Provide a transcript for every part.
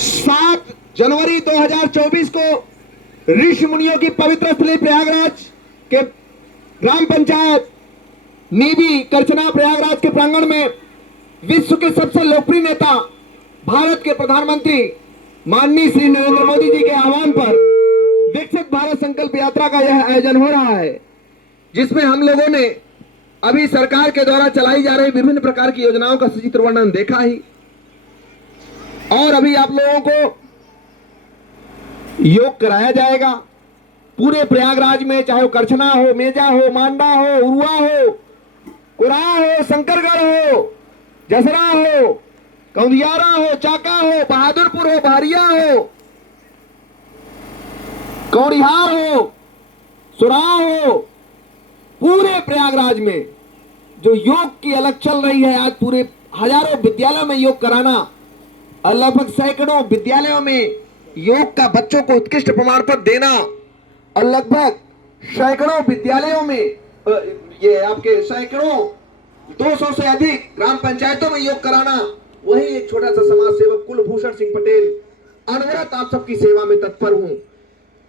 7 जनवरी 2024 को ऋषि मुनियों की पवित्र स्थली प्रयागराज के ग्राम पंचायत नीबी करचना प्रयागराज के प्रांगण में विश्व के सबसे लोकप्रिय नेता भारत के प्रधानमंत्री माननीय श्री नरेंद्र मोदी जी के आह्वान पर विकसित भारत संकल्प यात्रा का यह आयोजन हो रहा है, जिसमें हम लोगों ने अभी सरकार के द्वारा चलाई जा रही विभिन्न प्रकार की योजनाओं का सचित्र वर्णन देखा ही, और अभी आप लोगों को योग कराया जाएगा पूरे प्रयागराज में, चाहे वो करछना हो, मेजा हो, मांडा हो, उरुआ हो, कुराह हो, शंकरगढ़ हो, जसरा हो, कौंदियारा हो, चाका हो, बहादुरपुर हो, भारिया हो, कौड़िहार हो, सुराह हो, पूरे प्रयागराज में जो योग की अलग चल रही है। आज पूरे हजारों विद्यालयों में योग कराना और लगभग सैकड़ों विद्यालयों में योग का बच्चों को उत्कृष्ट प्रमाण पत्र देना और लगभग सैकड़ों विद्यालयों में ये आपके सैकड़ों 200 से अधिक ग्राम पंचायतों में योग कराना, वही एक छोटा सा समाज सेवक कुलभूषण सिंह पटेल अनवरत आप सबकी सेवा में तत्पर हूं।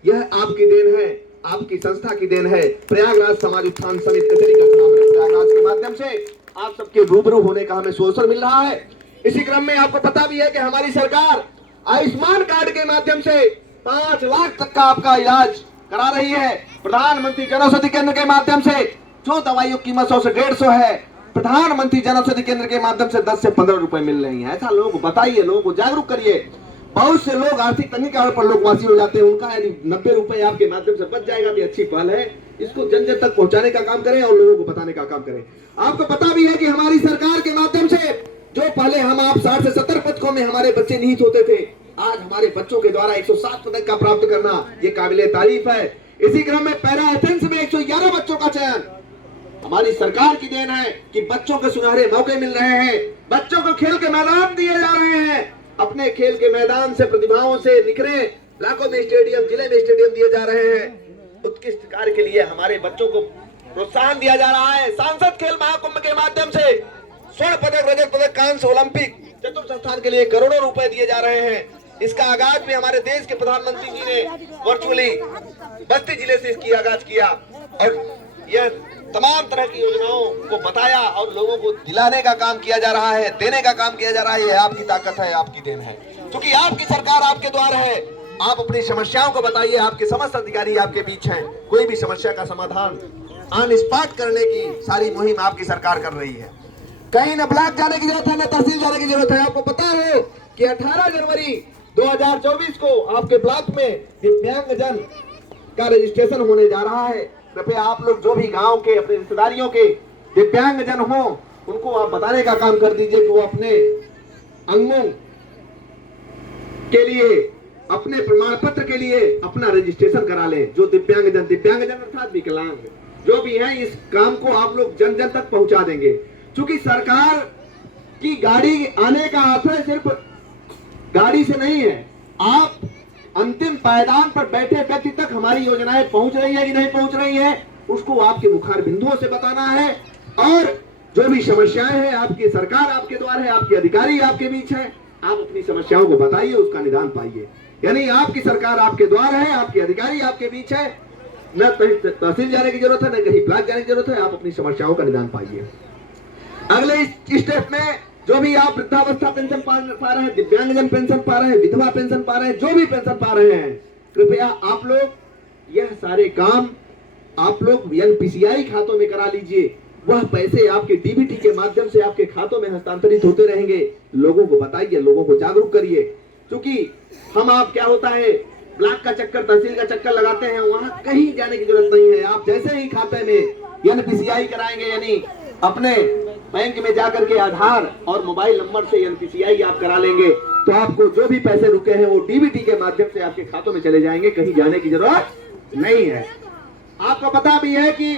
यह आपकी देन है, आपकी संस्था की देन है। प्रयागराज समाज उत्थान समिति कचहरी का नाम है। प्रयागराज के माध्यम से आप सबके रूबरू होने का हमें अवसर मिल रहा है। इसी क्रम में आपको पता भी है कि हमारी सरकार आयुष्मान कार्ड के माध्यम से 5 लाख तक का आपका इलाज करा रही है। प्रधानमंत्री जन औषधि केंद्र के माध्यम से जो दवाइयों की कीमत 100 से 150 है, प्रधानमंत्री जन औषधि केंद्र के माध्यम से 10 से 15 रुपए मिल रही है। ऐसा लोग बताइए, लोगों को जागरूक करिए। बहुत से लोग आर्थिक तंगी के कारण पर लोकवासी हो जाते हैं, उनका यदि 90 रुपए आपके माध्यम से बच जाएगा तो अच्छी पहल है। इसको जन जन तक पहुंचाने का काम करें और लोगों को बताने का काम करें। आपको पता भी है कि हमारी सरकार के माध्यम से जो पहले हम आप 60 से 70 पदकों में हमारे बच्चे निहित होते थे, आज हमारे बच्चों के द्वारा 107 पदक का प्राप्त करना ये काबिले तारीफ है। इसी क्रम में पैरा एथेंस में 111 बच्चों का चयन हमारी सरकार की देन है कि बच्चों को सुनहरे मौके मिल रहे हैं, बच्चों को खेल के मैदान दिए जा रहे हैं। अपने खेल के मैदान से प्रतिभाओं से निखरे लाखों में स्टेडियम, जिले में स्टेडियम दिए जा रहे हैं। उत्कृष्ट कार्य के लिए हमारे बच्चों को प्रोत्साहन दिया जा रहा है। सांसद खेल महाकुंभ के माध्यम से स्वर्ण पदक, रजत पदक, कांस्य, ओलंपिक चतुर्थ स्थान के लिए करोड़ों रुपए दिए जा रहे हैं। इसका आगाज भी हमारे देश के प्रधानमंत्री जी ने वर्चुअली बस्ती जिले से इसकी आगाज किया और यह तमाम तरह की योजनाओं को बताया और लोगों को दिलाने का काम किया जा रहा है, देने का काम किया जा रहा है। यह आपकी ताकत है, आपकी देन है, क्योंकि आपकी सरकार आपके द्वार है। आप अपनी समस्याओं को बताइए, आपके समस्त अधिकारी आपके बीच हैं। कोई भी समस्या का समाधान ऑन स्पॉट करने की सारी मुहिम आपकी सरकार कर रही है। कहीं न ब्लॉक जाने की जरूरत है, न तहसील जाने की जरूरत है। आपको पता हो कि 18 जनवरी 2024 को आपके ब्लॉक में दिव्यांगजन का रजिस्ट्रेशन होने जा रहा है। कृपया आप लोग जो भी गांव के अपने रिश्तेदारियों के दिव्यांगजन हो, उनको आप बताने का काम कर दीजिए कि वो अपने अंगों के लिए, अपने प्रमाण पत्र के लिए अपना रजिस्ट्रेशन करा लें। जो दिव्यांगजन अर्थात विकलांग जो भी हैं, इस काम को आप लोग जन जन तक पहुंचा देंगे। क्योंकि सरकार की गाड़ी आने का अर्थ है सिर्फ गाड़ी से नहीं है, आप अंतिम पायदान पर बैठे व्यक्ति तक हमारी योजनाएं पहुंच रही है कि नहीं पहुंच रही है, उसको आपके मुखार बिंदुओं से बताना है। और जो भी समस्याएं हैं, आपकी सरकार आपके द्वार है, आपके अधिकारी आपके बीच है, आप अपनी समस्याओं को बताइए, उसका निदान पाइए। यानी आपकी सरकार आपके द्वार है, आपके अधिकारी आपके बीच है। न तहसील जाने की जरूरत है, न कहीं ब्लॉक जाने की जरूरत है। आप अपनी समस्याओं का निदान पाइए। अगले स्टेप में जो भी आप वृद्धावस्था पेंशन पा रहे हैं, दिव्यांगजन पेंशन पा रहे हैं, विधवा पेंशन पा रहे हैं, जो भी पेंशन पा रहे हैं, कृपया आप लोग यह सारे काम आप लोग एनपीसीआई खातों में करा लीजिए। वह पैसे आपके डीबीटी के माध्यम से आपके खातों में हस्तांतरित होते रहेंगे। लोगों को बताइए, लोगों को जागरूक करिए। क्योंकि हम आप क्या होता है, ब्लॉक का चक्कर, तहसील का चक्कर लगाते हैं, वहां कहीं जाने की जरूरत नहीं है। आप जैसे ही खाते में एनपीसीआई कराएंगे, यानी अपने बैंक में जाकर के आधार और मोबाइल नंबर से एनपीसीआई आप करा लेंगे, तो आपको जो भी पैसे रुके हैं वो डीबीटी के माध्यम से आपके खातों में चले जाएंगे। कहीं जाने की जरूरत नहीं है। आपको पता भी है कि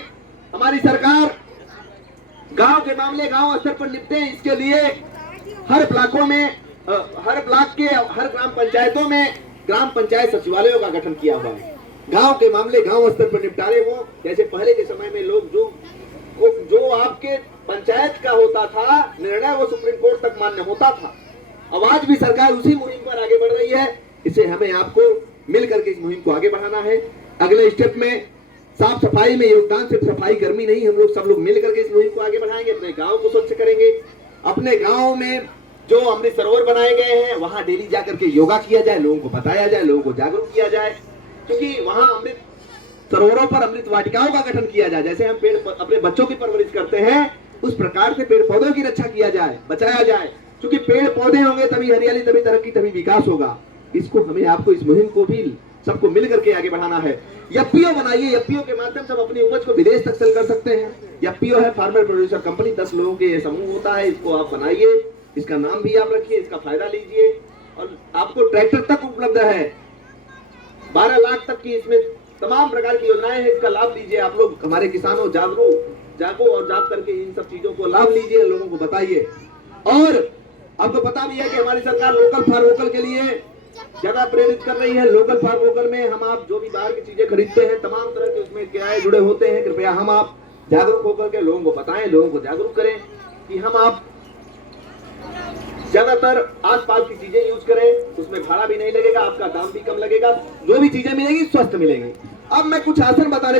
हमारी सरकार गांव के मामले गांव स्तर पर निपटे, इसके लिए हर ब्लॉकों में, हर ब्लॉक के हर ग्राम पंचायतों में ग्राम पंचायत सचिवालयों का गठन किया हुआ है। गांव के मामले गांव स्तर पर निपटारे हो। जैसे पहले के समय में लोग जो आपके पंचायत का होता था निर्णय, वो सुप्रीम कोर्ट तक मान्य होता था। अब आज भी सरकार उसी मुहिम पर आगे बढ़ रही है। इसे हमें आपको मिलकर के इस मुहिम को आगे बढ़ाना है। अगले स्टेप में साफ सफाई में योगदान सिर्फ सफाई कर्मी नहीं, हम लोग सब लोग मिलकर के इस मुहिम को आगे बढ़ाएंगे। अपने गांव को स्वच्छ करेंगे। अपने गांव में जो अमृत सरोवर बनाए गए हैं वहां डेली जाकर के योगा किया जाए, लोगों को बताया जाए, लोगों को जागरूक किया जाए, क्योंकि वहां अमृत सरोवरों पर अमृत वाटिकाओं का गठन किया जाए। जैसे हम पेड़ अपने बच्चों की परवरिश करते हैं उस प्रकार से पेड़ पौधों की रक्षा किया जाए, बचाया जाए, क्योंकि पेड़ पौधे होंगे तभी हरियाली, तभी तरक्की, तभी विकास होगा। इसको हमें आपको इस मुहिम को भी सबको मिल करके आगे बढ़ाना है। एफपीओ बनाइए, एफपीओ के माध्यम से हम अपनी उपज को विदेश तक सेल कर सकते हैं। एफपीओ है फार्मर प्रोड्यूसर कंपनी, 10 लोगों के ये समूह होता है। इसको आप बनाइए, इसका नाम भी आप रखिए, इसका फायदा लीजिए और आपको ट्रैक्टर तक उपलब्ध है। 12 लाख तक की इसमें तमाम प्रकार की योजनाएं हैं, इसका लाभ लीजिए। आप लोग हमारे किसानों जागो और जाग करके इन सब चीजों को लाभ लीजिए, लोगों को बताइए। और आपको पता भी है कि हमारी सरकार लोकल फॉर वोकल के लिए ज्यादा प्रेरित कर रही है। लोकल फॉर वोकल में हम आप जो भी बाहर की चीजें खरीदते हैं तमाम तरह के उसमें किराए जुड़े होते हैं। कृपया हम आप जागरूक होकर के लोगों को बताएं, लोगों को जागरूक करें कि हम आप ज्यादातर आसपास की चीजें यूज करें, उसमें भाड़ा भी नहीं लगेगा, आपका दाम भी कम लगेगा, जो भी चीजें मिलेगी स्वस्थ मिलेंगी। अब मैं कुछ आसन बताने